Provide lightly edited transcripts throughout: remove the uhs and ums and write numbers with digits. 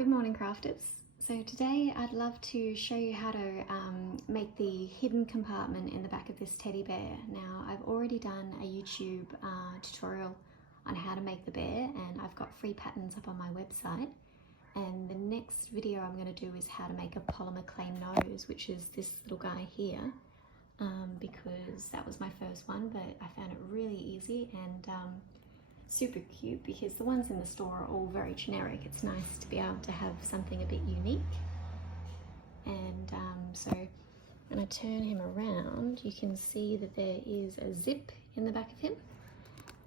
Good morning, crafters. So today I'd love to show you how to make the hidden compartment in the back of this teddy bear. Now I've already done a YouTube tutorial on how to make the bear, and I've got free patterns up on my website. And the next video I'm going to do is how to make a polymer clay nose, which is this little guy here, because that was my first one, but I found it really easy and super cute because the ones in the store are all very generic. It's nice to be able to have something a bit unique. And so when I turn him around, you can see that there is a zip in the back of him,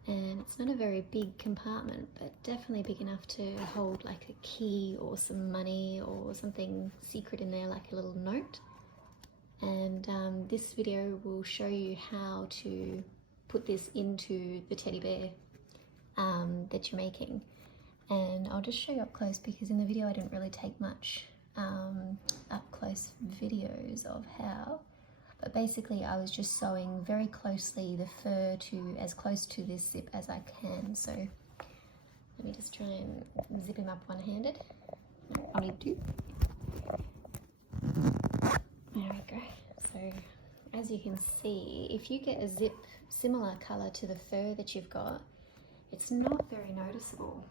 and it's not a very big compartment, but definitely big enough to hold like a key or some money or something secret in there, like a little note. And this video will show you how to put this into the teddy bear that you're making. And I'll just show you up close because in the video I didn't really take much up close videos of how, but basically I was just sewing very closely the fur to as close to this zip as I can. So let me just try and zip him up one-handed. I'll need two. There we go. So as you can see, if you get a zip similar colour to the fur that you've got, it's not very noticeable.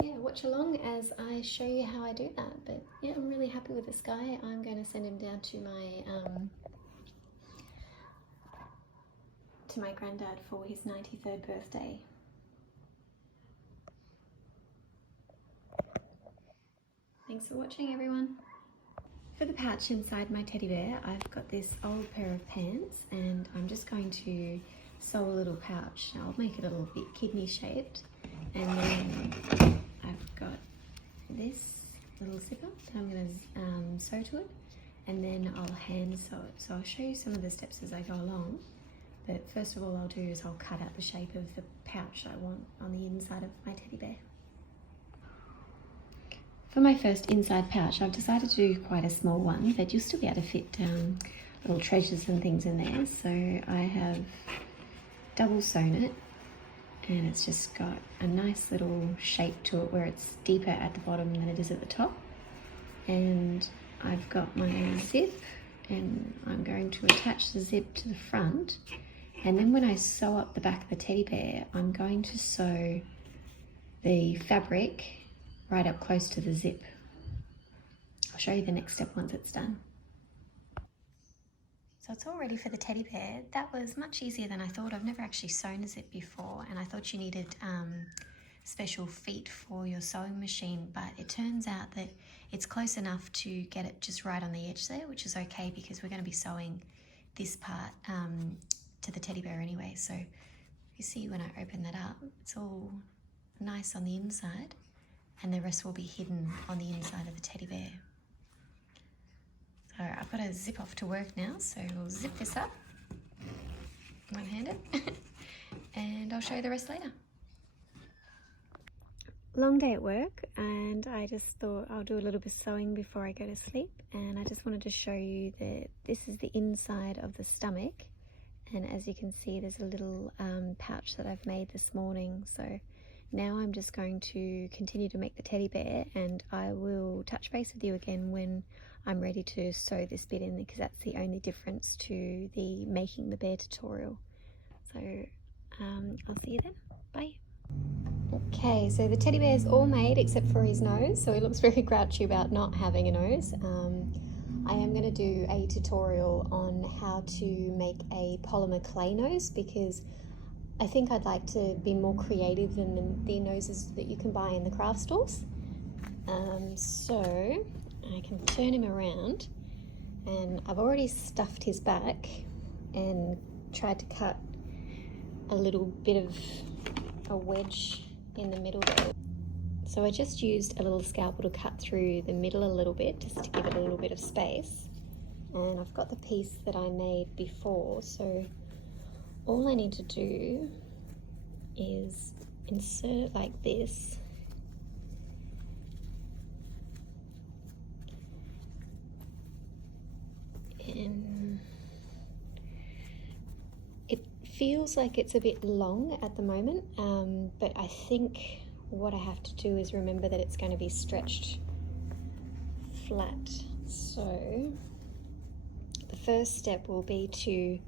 So yeah, watch along as I show you how I do that. But yeah, I'm really happy with this guy. I'm going to send him down to my granddad for his 93rd birthday. Thanks for watching, everyone. For the pouch inside my teddy bear, I've got this old pair of pants, and I'm just going to sew a little pouch. Now I'll make it a little bit kidney shaped, and then I've got this little zipper that I'm going to sew to it, and then I'll hand sew it. So I'll show you some of the steps as I go along, but first of all I'll do is I'll cut out the shape of the pouch I want on the inside of my teddy bear. For my first inside pouch, I've decided to do quite a small one, but you'll still be able to fit little treasures and things in there. So I have double sewn it, and it's just got a nice little shape to it where it's deeper at the bottom than it is at the top. And I've got my zip, and I'm going to attach the zip to the front. And then when I sew up the back of the teddy bear, I'm going to sew the fabric right up close to the zip. I'll show you the next step once it's done. So it's all ready for the teddy bear. That was much easier than I thought. I've never actually sewn a zip before, and I thought you needed special feet for your sewing machine, but it turns out that it's close enough to get it just right on the edge there, which is okay because we're going to be sewing this part to the teddy bear anyway. So you see when I open that up, it's all nice on the inside, and the rest will be hidden on the inside of the teddy bear. So I've got to zip off to work now, so we'll zip this up one-handed and I'll show you the rest later. Long day at work, and I just thought I'll do a little bit of sewing before I go to sleep, and I just wanted to show you that this is the inside of the stomach, and as you can see there's a little pouch that I've made this morning. So now I'm just going to continue to make the teddy bear, and I will touch base with you again when I'm ready to sew this bit in, because that's the only difference to the making the bear tutorial. So I'll see you then. Bye. Okay, so the teddy bear is all made except for his nose, so he looks very grouchy about not having a nose. I am going to do a tutorial on how to make a polymer clay nose, because I think I'd like to be more creative than the noses that you can buy in the craft stores. So I can turn him around, and I've already stuffed his back and tried to cut a little bit of a wedge in the middle there. So I just used a little scalpel to cut through the middle a little bit, just to give it a little bit of space. And I've got the piece that I made before, so all I need to do is insert like this, and it feels like it's a bit long at the moment, but I think what I have to do is remember that it's going to be stretched flat. So the first step will be to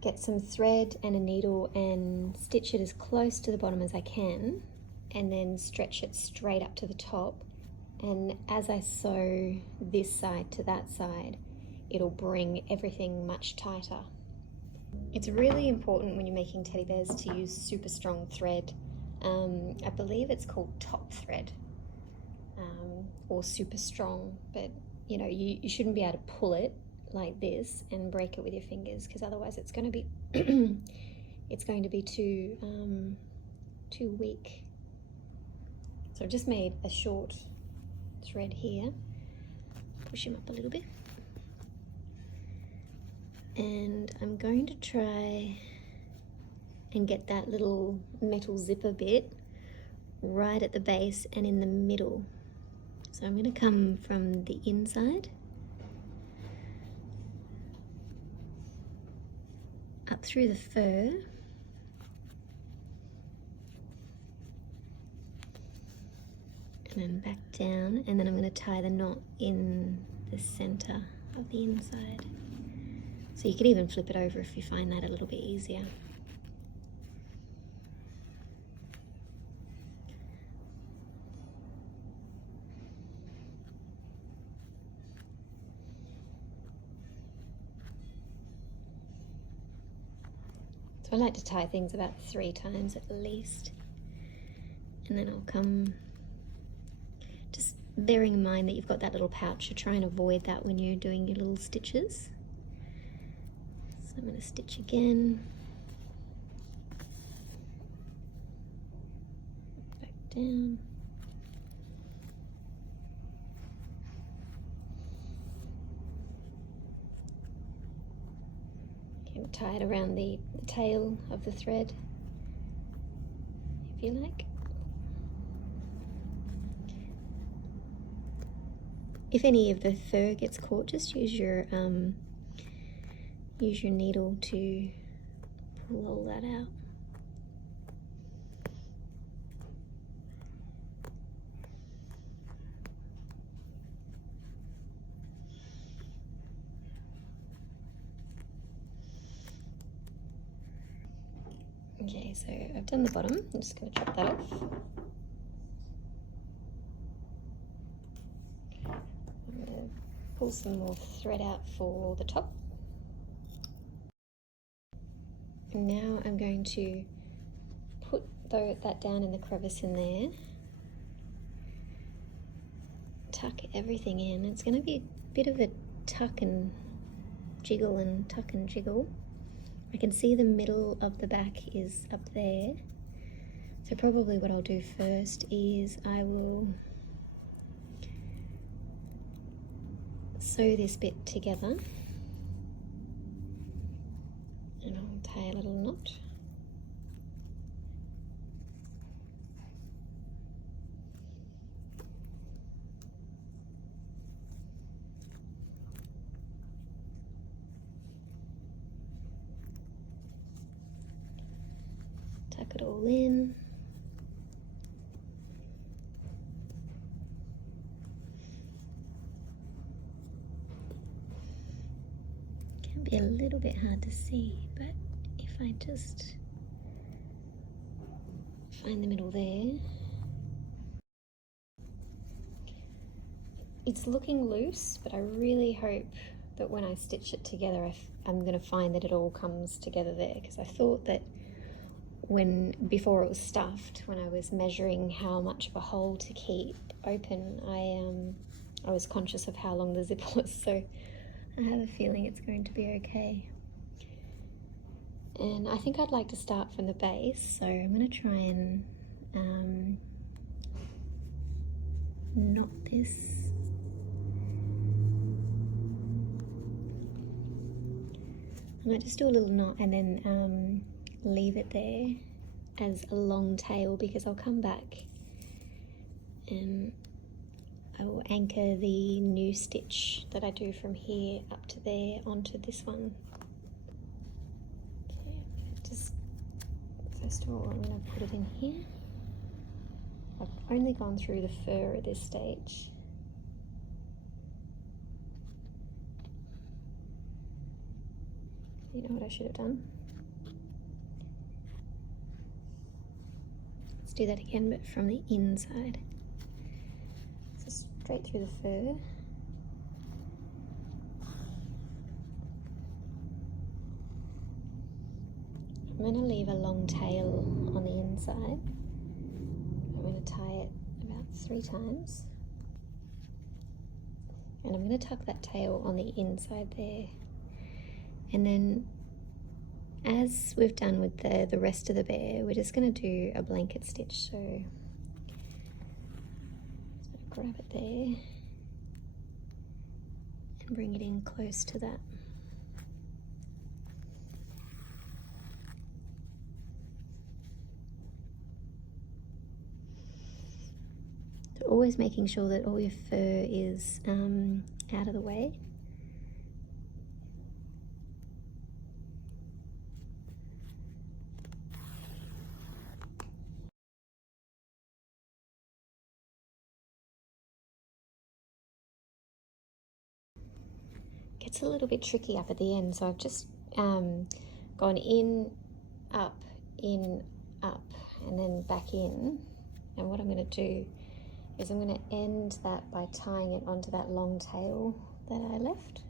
get some thread and a needle and stitch it as close to the bottom as I can, and then stretch it straight up to the top. And as I sew this side to that side, it'll bring everything much tighter. It's really important when you're making teddy bears to use super strong thread. I believe it's called top thread, or super strong, but you know, you shouldn't be able to pull it like this and break it with your fingers, because otherwise it's going to be it's going to be too weak. So I've just made a short thread here, push him up a little bit, and I'm going to try and get that little metal zipper bit right at the base and in the middle. So I'm going to come from the inside up through the fur, and then back down, and then I'm going to tie the knot in the center of the inside. So you could even flip it over if you find that a little bit easier. So I like to tie things about 3 times at least, and then I'll come, just bearing in mind that you've got that little pouch, you try and avoid that when you're doing your little stitches. So I'm going to stitch again, back down, and tie it around the tail of the thread if you like. If any of the fur gets caught, just use your needle to pull all that out. Okay, so I've done the bottom. I'm just going to chop that off. I'm going to pull some more thread out for the top. And now I'm going to put that down in the crevice in there. Tuck everything in. It's going to be a bit of a tuck and jiggle and tuck and jiggle. I can see the middle of the back is up there. So probably what I'll do first is I will sew this bit together, and I'll tie a little knot. Tuck it all in. Can be a little bit hard to see, but if I just find the middle there. It's looking loose, but I really hope that when I stitch it together, I'm going to find that it all comes together there, because I thought that before it was stuffed, when I was measuring how much of a hole to keep open, I was conscious of how long the zipper was, so I have a feeling it's going to be okay. And I think I'd like to start from the base, so I'm going to try and knot this. I might just do a little knot and then leave it there as a long tail, because I'll come back and I will anchor the new stitch that I do from here up to there onto this one. So just first of all I'm going to put it in here. I've only gone through the fur at this stage. You know what I should have done? Let's do that again, but from the inside. So straight through the fur. I'm going to leave a long tail on the inside. I'm going to tie it about 3 times. And I'm going to tuck that tail on the inside there. And then, as we've done with the rest of the bear, we're just going to do a blanket stitch. So, grab it there and bring it in close to that. So always making sure that all your fur is out of the way. Gets a little bit tricky up at the end, so I've just gone in, up, and then back in. And what I'm going to do is I'm going to end that by tying it onto that long tail that I left.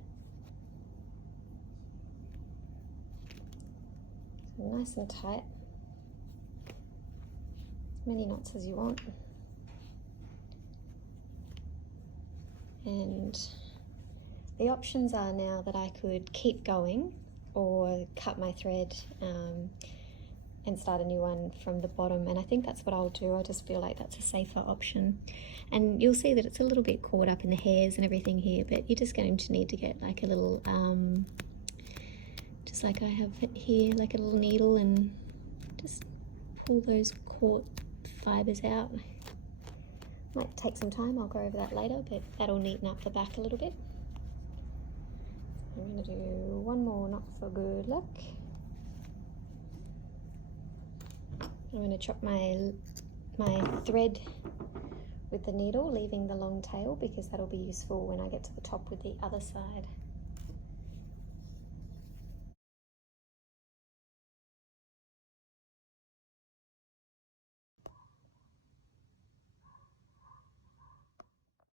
So nice and tight. As many knots as you want. And the options are now that I could keep going or cut my thread and start a new one from the bottom, and I think that's what I'll do. I just feel like that's a safer option. And you'll see that it's a little bit caught up in the hairs and everything here, but you're just going to need to get like a little, just like I have it here, like a little needle, and just pull those caught fibres out. Might take some time, I'll go over that later, but that'll neaten up the back a little bit. I'm going to do one more knot for good luck. I'm going to chop my thread with the needle, leaving the long tail, because that'll be useful when I get to the top with the other side.